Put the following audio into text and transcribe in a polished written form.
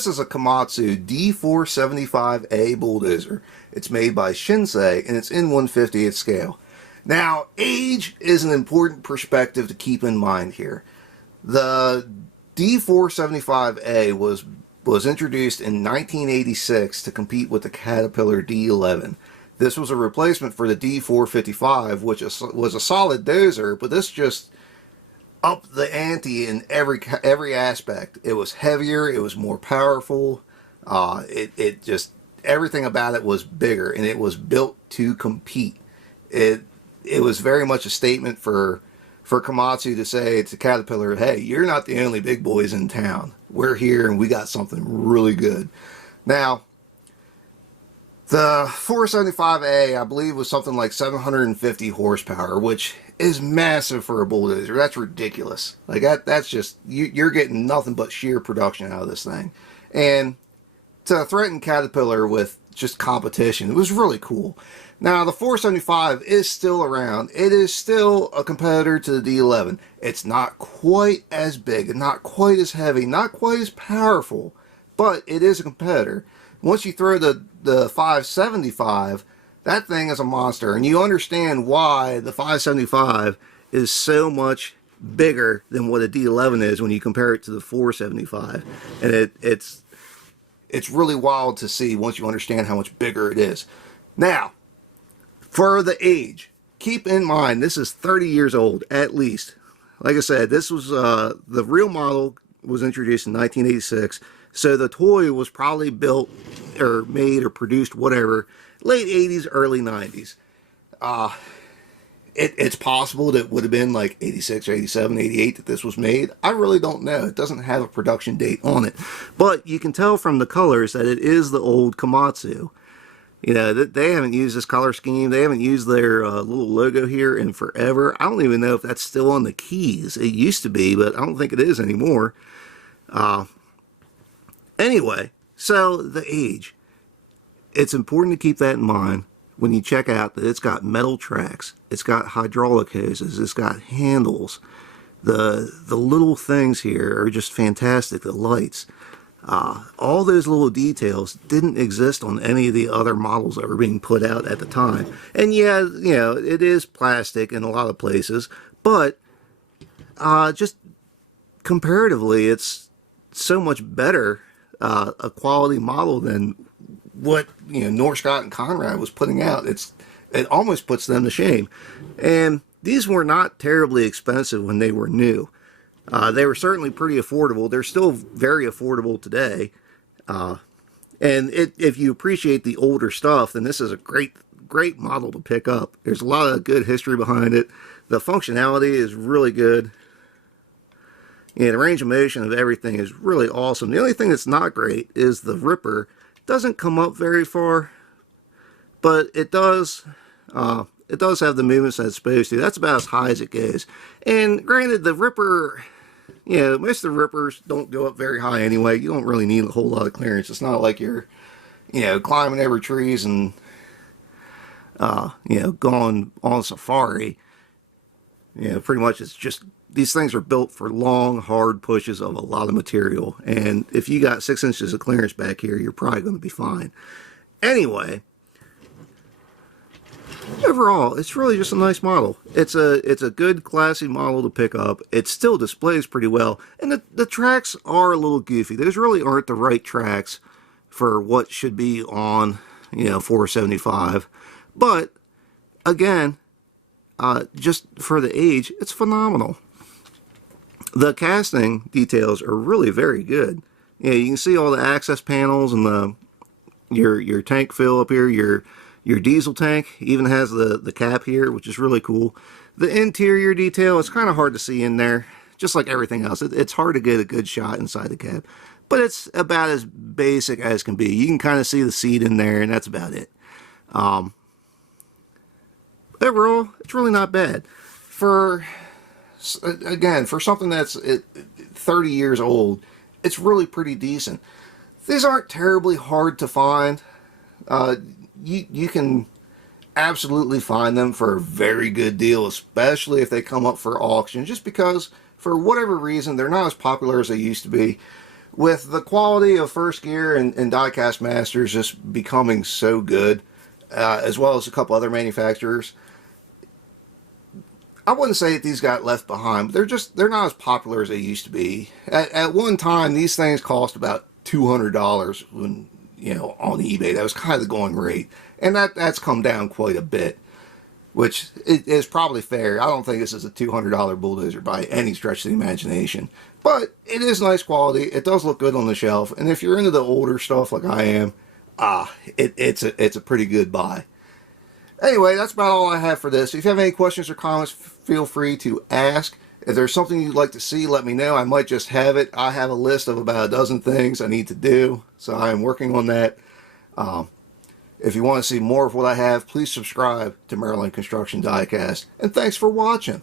This is a Komatsu D475A Bulldozer. It's made by Shinsei and it's in 1/50th scale. Now, age is an important perspective to keep in mind here. The D475A was introduced in 1986 to compete with the Caterpillar D11. This was a replacement for the D455, which was a solid dozer, but this just upped the ante in every aspect. It was heavier, it was more powerful, it just, everything about it was bigger, and it was built to compete. It was very much a statement for Komatsu to say to Caterpillar, hey, you're not the only big boys in town. We're here and we got something really good. Now, the 475A, I believe, was something like 750 horsepower, which is massive for a bulldozer. That's ridiculous. Like, that's just, you're getting nothing but sheer production out of this thing. And to threaten Caterpillar with just competition, it was really cool. Now, the 475 is still around. It is still a competitor to the D11. It's not quite as big, not quite as heavy, not quite as powerful, but it is a competitor. Once you throw the 575, that thing is a monster, and you understand why the 575 is so much bigger than what a D11 is when you compare it to the 475. And it's really wild to see once you understand how much bigger it is. Now, for the age, keep in mind this is 30 years old at least. Like I said, this was the real model was introduced in 1986. So the toy was probably built or made or produced, whatever, late 80s, early 90s. It's possible that it would have been like 86, 87, 88 that this was made. I really don't know. It doesn't have a production date on it. But you can tell from the colors that it is the old Komatsu. You know, they haven't used this color scheme. They haven't used their little logo here in forever. I don't even know if that's still on the keys. It used to be, but I don't think it is anymore. Anyway, so the age. It's important to keep that in mind when you check out that it's got metal tracks, it's got hydraulic hoses, it's got handles. The little things here are just fantastic, the lights. All those little details didn't exist on any of the other models that were being put out at the time. And yeah, you know, it is plastic in a lot of places, but just comparatively, it's so much better a quality model than what, you know, Norskott and Conrad was putting out. It almost puts them to shame. And these were not terribly expensive when they were new. They were certainly pretty affordable. They're still very affordable today. And if you appreciate the older stuff, then this is a great model to pick up. There's a lot of good history behind it. The functionality is really good. Yeah, the range of motion of everything is really awesome. The only thing that's not great is the ripper. It doesn't come up very far, but it does have the movements that it's supposed to. That's about as high as it goes. And granted, the ripper, you know, most of the rippers don't go up very high anyway. You don't really need a whole lot of clearance. It's not like you're, you know, climbing over trees and, you know, going on safari. You know, pretty much it's just, these things are built for long, hard pushes of a lot of material. And if you got 6 inches of clearance back here, you're probably going to be fine. Anyway, overall, it's really just a nice model. It's a good, classy model to pick up. It still displays pretty well. And the tracks are a little goofy. Those really aren't the right tracks for what should be on, you know, 475. But, again, just for the age, it's phenomenal. The casting details are really very good. Yeah, you can see all the access panels and your tank fill up here, your diesel tank even has the cap here, which is really cool. The interior detail, it's kind of hard to see in there, just like everything else. It's hard to get a good shot inside the cab, but it's about as basic as can be. You can kind of see the seat in there, and that's about it. Overall, it's really not bad. Again, for something that's 30 years old, it's really pretty decent. These aren't terribly hard to find. You can absolutely find them for a very good deal, especially if they come up for auction, just because, for whatever reason, they're not as popular as they used to be. with the quality of First Gear and Diecast Masters just becoming so good, as well as a couple other manufacturers, I wouldn't say that these got left behind, but they're not as popular as they used to be. At one time, these things cost about $200 when, you know, on eBay. That was kind of the going rate, and that's come down quite a bit, which is probably fair. I don't think this is a $200 bulldozer by any stretch of the imagination, but it is nice quality. It does look good on the shelf, and if you're into the older stuff like I am, it's a pretty good buy. Anyway, that's about all I have for this. If you have any questions or comments, feel free to ask. If there's something you'd like to see, let me know. I might just have it. I have a list of about a dozen things I need to do, so I am working on that. If you want to see more of what I have, please subscribe to Maryland Construction Diecast. And thanks for watching.